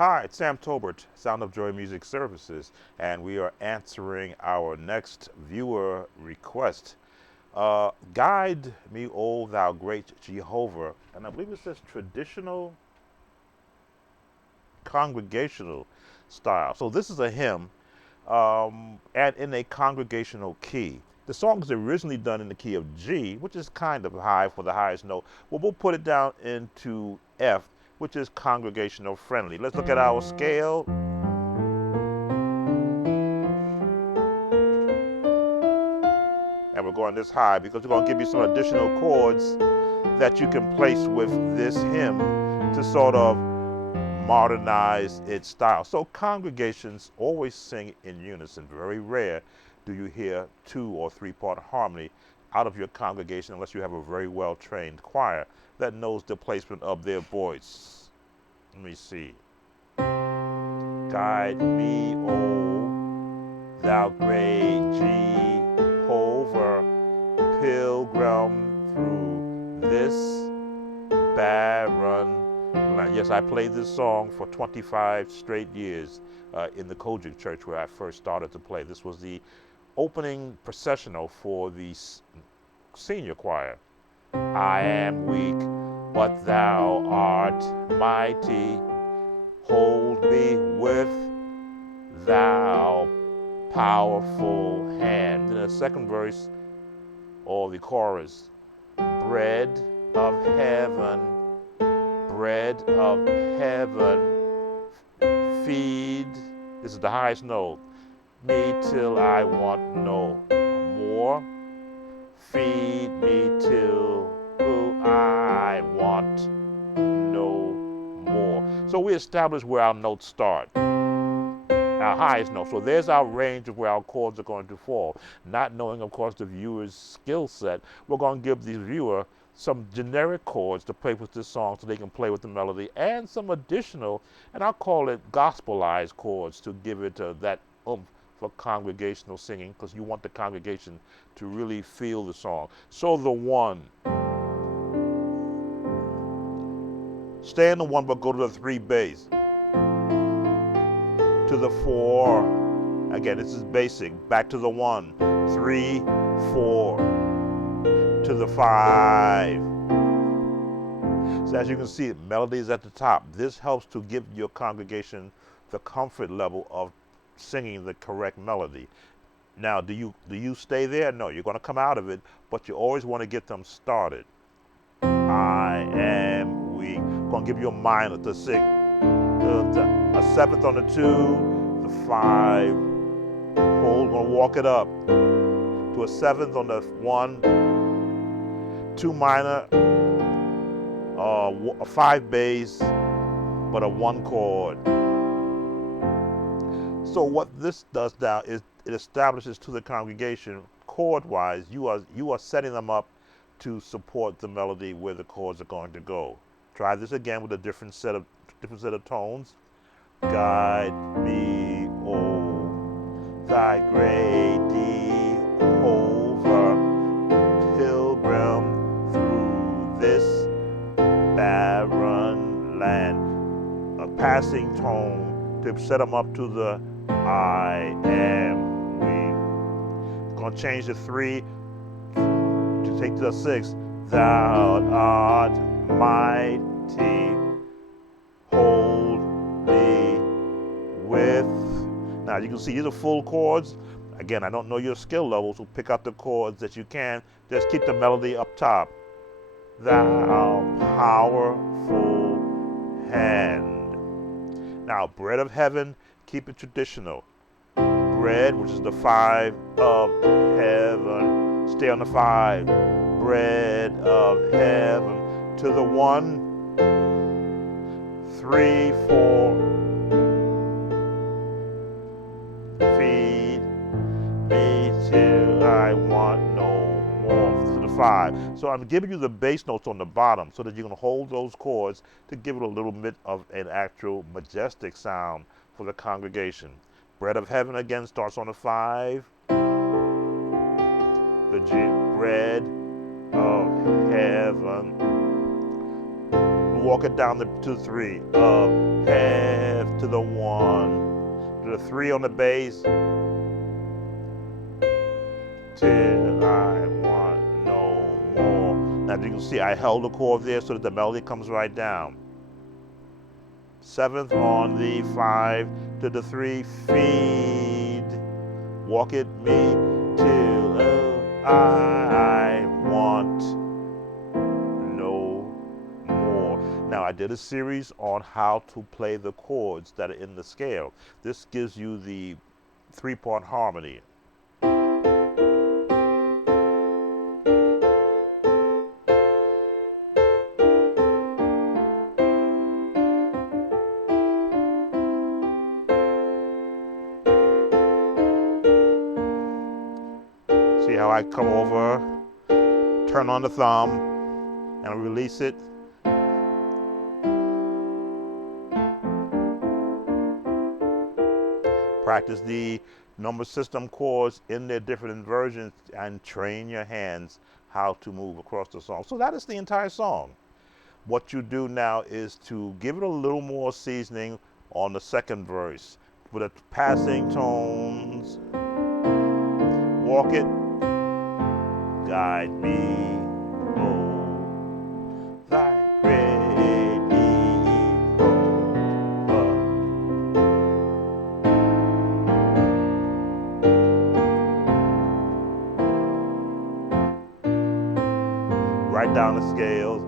Hi, it's Sam Tolbert, Sound of Joy Music Services, and we are answering our next viewer request. Guide me, O thou great Jehovah. And I believe it says traditional congregational style. So this is a hymn and in a congregational key. The song is originally done in the key of G, which is kind of high for the highest note. Well, we'll put it down into F, which is congregational friendly. Let's look at our scale. And we're going this high because we're going to give you some additional chords that you can place with this hymn to sort of modernize its style. So congregations always sing in unison. Very rare do you hear 2 or 3-part harmony out of your congregation unless you have a very well-trained choir that knows the placement of their voice. Let me see. Guide me, O thou great Jehovah, pilgrim through this barren land. Yes, I played this song for 25 straight years in the Kojic church where I first started to play. This was the opening processional for the senior choir. I am weak, but thou art mighty. Hold me with thou powerful hand. Then the second verse, or the chorus, bread of heaven, feed, this is the highest note, me till I want no more. Feed me till I want no more. So we establish where our notes start, our highest note. So there's our range of where our chords are going to fall. Not knowing, of course, the viewer's skill set, we're going to give the viewer some generic chords to play with this song so they can play with the melody, and some additional, and I'll call it gospelized chords to give it that oomph for congregational singing, because you want the congregation to really feel the song. So the 1. Stay in the 1, but go to the 3 bass. To the 4. Again, this is basic. Back to the 1. 3, 4. To the 5. So as you can see, melody is at the top. This helps to give your congregation the comfort level of singing the correct melody. Now, do you stay there? No, you're going to come out of it, but you always want to get them started. I am weak. I'm going to give you a minor to sing. A 7th on the 2, the 5. Hold, going to walk it up to a 7th on the 1. 2 minor, a 5 bass, but a 1 chord. So what this does now is it establishes to the congregation, chord-wise, you are setting them up to support the melody where the chords are going to go. Try this again with a different set of tones. Guide me, O thy great Jehovah, pilgrim this barren land. A passing tone to set them up to the I am weak. Going to change the 3 to take to the 6. Thou art mighty. Hold me with. Now you can see these are full chords. Again, I don't know your skill level, so pick out the chords that you can. Just keep the melody up top. Thou powerful hand. Now, bread of heaven, keep it traditional. Bread, which is the 5 of heaven. Stay on the 5. Bread of heaven. To the 1, 3, 4. Feed me till I want no more. To the 5. So I'm giving you the bass notes on the bottom so that you can hold those chords to give it a little bit of an actual majestic sound for the congregation. Bread of heaven again starts on the 5. The G, bread of heaven. then walk it down to the 3. Up, F to the 1, to the 3 on the bass, till I want no more. Now you can see I held the chord there so that the melody comes right down. 7th on the 5 to the 3, feed, walk it me till I want no more. Now I did a series on how to play the chords that are in the scale. This gives you the 3-part harmony. See how I come over, turn on the thumb, and release it. Practice the number system chords in their different inversions and train your hands how to move across the song. So that is the entire song. What you do now is to give it a little more seasoning on the 2nd verse. With the passing tones, walk it, guide me, oh, thy great Jehovah. Write down the scales.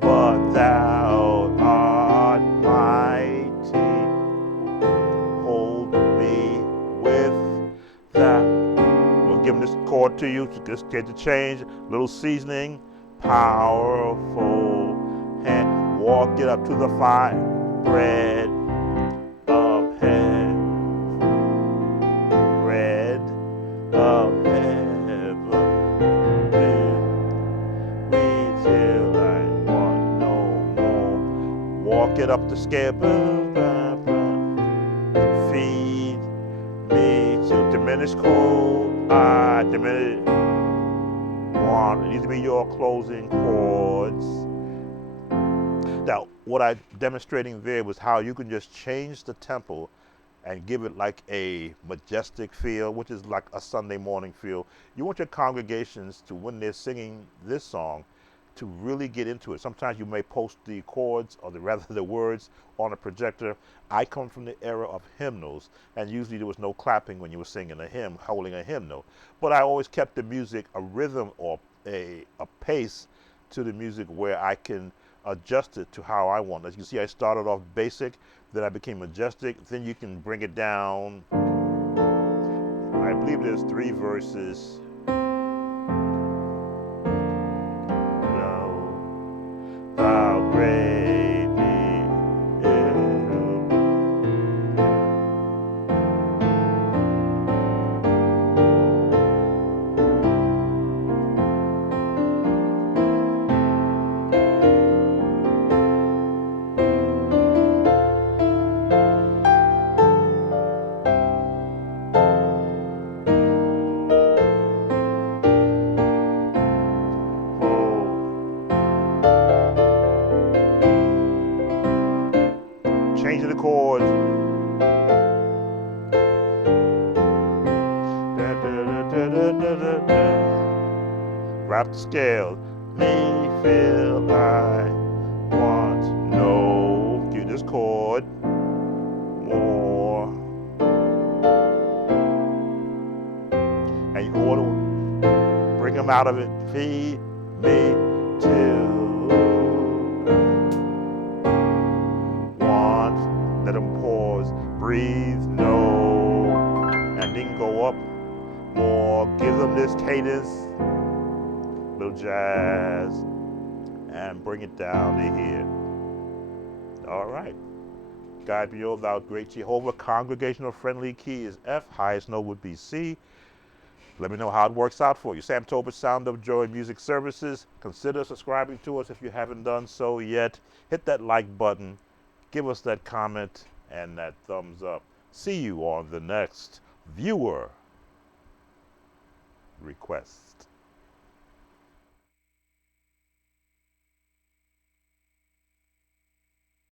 But thou art mighty, hold me with that. We'll give this chord to you to just get the change, little seasoning, powerful hand, walk it up to the 5, bread of heaven, bread of heaven, we till I want no more, walk it up the scale, feed me till diminished chord. Diminish 1. It needs to be your closing chords. Now, what I'm demonstrating there was how you can just change the tempo and give it like a majestic feel, which is like a Sunday morning feel. You want your congregations to, when they're singing this song, to really get into it. Sometimes you may post the chords or rather the words on a projector. I come from the era of hymnals, and usually there was no clapping when you were singing a hymn, holding a hymnal. But I always kept the music a rhythm or a pace to the music where I can adjust it to how I want. As you can see, I started off basic, then I became majestic, then you can bring it down. I believe there's 3 verses. Thou great changing the chords. Wrap the scale. Me feel I want no. Cue this chord. More. And you order, bring them out of it. Feed me till let them pause, breathe, no, and then go up more. Give them this cadence, little jazz, and bring it down to here. All right. God be, O thou great Jehovah. Congregational friendly key is F. Highest note would be C. Let me know how it works out for you. Sam Tobit, Sound of Joy Music Services. Consider subscribing to us if you haven't done so yet. Hit that like button. Give us that comment and that thumbs up. See you on the next viewer request.